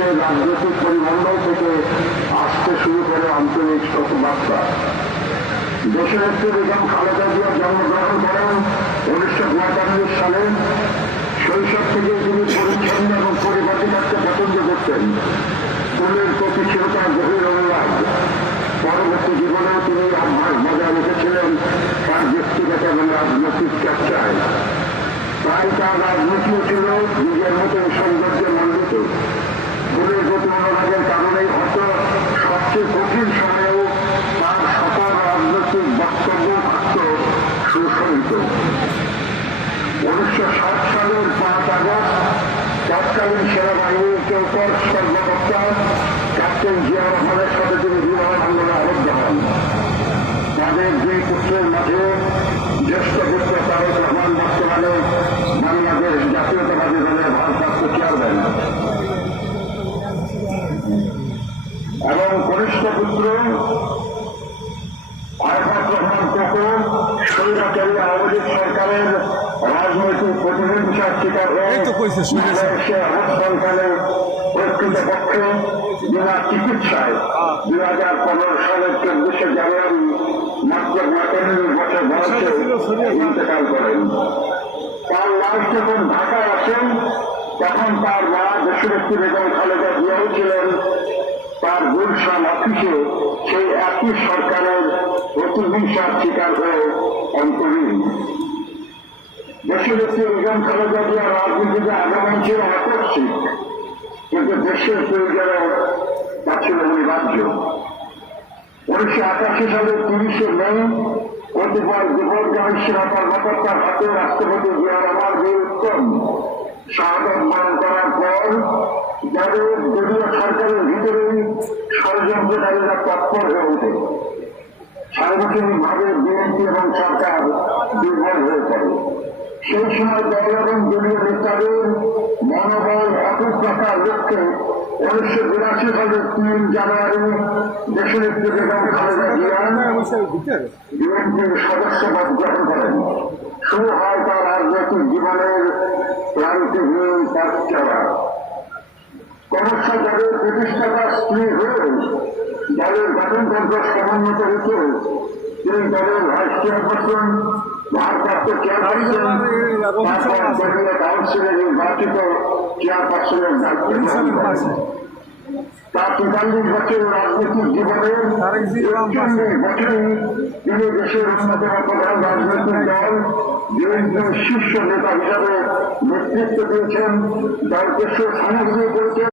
দেশের রাজনৈতিক পরিমণ্ডল থেকে আসতে শুরু করে আঞ্চলিক শোকবার্তা। দেশনেত্রী বেগম খালেদা জিয়া জন্মগ্রহণ করেন 1942 সালে। শৈশব থেকে তিনি পরিচ্ছন্ন এবং পরিপাটি থাকতে পছন্দ করতেন। ফুলের প্রতি ছিল তার গভীর অনুরাগ। পরবর্তী জীবনেও তিনি অভ্যাস বজায় রেখেছিলেন তার ব্যক্তিগত এবং রাজনৈতিক চর্চায়। তাই তার রাজনীতিও ছিল নিজের মতন সৌন্দর্যে মণ্ডিত। ফুলের প্রতি অনুরাগের কারণেই হয়তো সবচেয়ে কঠিন সময়েও তার সকল রাজনৈতিক বক্তব্য থাকত সুশোভিত। 1960 সালের 5 আগস্ট তৎকালীন সেনাবাহিনীর চৌকস কর্মকর্তা ক্যাপ্টেন জিয়া রহমানের সাথে তিনি বিবাহ আন্দোলনে আবদ্ধ হন। তাদের দুই পুত্রের মাঝে জ্যেষ্ঠ পুত্র তারেক রহমান বর্তমানে বাংলাদেশ জাতীয়তাবাদী দলের ভারপ্রাপ্ত চেয়ারম্যান এবং কনিষ্ঠ পুত্র আরাফাত রহমান কোকো স্বৈরাচারী আওয়ামী লীগ সরকারের রাজনৈতিক প্রতিহিংসার শিকার হয়ে বাংলাদেশে অবস্থানকালে প্রকৃতপক্ষে বিনা চিকিৎসায় 2015 সালের 24শে জানুয়ারি মাত্র 49 বছর বয়সে ইন্তেকাল করেন। তার লাশ যখন ঢাকায় আসেন তখন তার মা দেশনেত্রী বেগম খালেদা জিয়াও ছিলেন তার গুলশান অফিসে সেই একই সরকারের প্রতিহিংসার শিকার হয়ে অন্তরীণ। দেশনেত্রী বেগম খালেদা জিয়ার রাজনীতিতে আগমন ছিল আকস্মিক, কিন্তু দেশের প্রয়োজনে তা ছিল অনিবার্য। 1988 সালের 30শে মে কতিপয় বিপদগামী সেনা কর্মকর্তার হাতে রাষ্ট্রপতি জিয়া রহমান বীরউত্তম শাহাদত বরণ করার পর যাদের দলীয় সরকারের ভিতরেই ষড়যন্ত্রকারীরা তৎপর হয়ে ওঠে। সার্বজনীনভাবে বিএনপি এবং সরকার দুর্বল হয়ে পড়ে। সেই সময় দল এবং দলীয় নেতাদের মনোবল অটুট রাখার লক্ষ্যে 1982 সালের 3 জানুয়ারি দেশনেত্রী বেগম খালেদা জিয়া বিএনপির সদস্যপদ গ্রহণ করেন। শুরু হয় তার রাজনৈতিক জীবনের ক্লান্তিহীন পথ চলা। ক্রমশ দলের প্রতিষ্ঠাতা স্ত্রী হয়ে দলের গঠনতন্ত্র সমুন্নত রেখে তিনি দলের ভাইস চেয়ারপারসন, ভারপ্রাপ্ত চেয়ারপারসন, তারপর দলীয় কাউন্সিলে নির্বাচিত চেয়ারপারসনের দায়িত্ব গ্রহণ করেন। তার 43 বছরের রাজনৈতিক জীবনের 41 বছরেই তিনি দেশের অন্যতম প্রধান রাজনৈতিক দল বিএনপির শীর্ষ নেতা হিসাবে নেতৃত্ব দিয়েছেন, দলকে সুসংগঠিত করেছেন।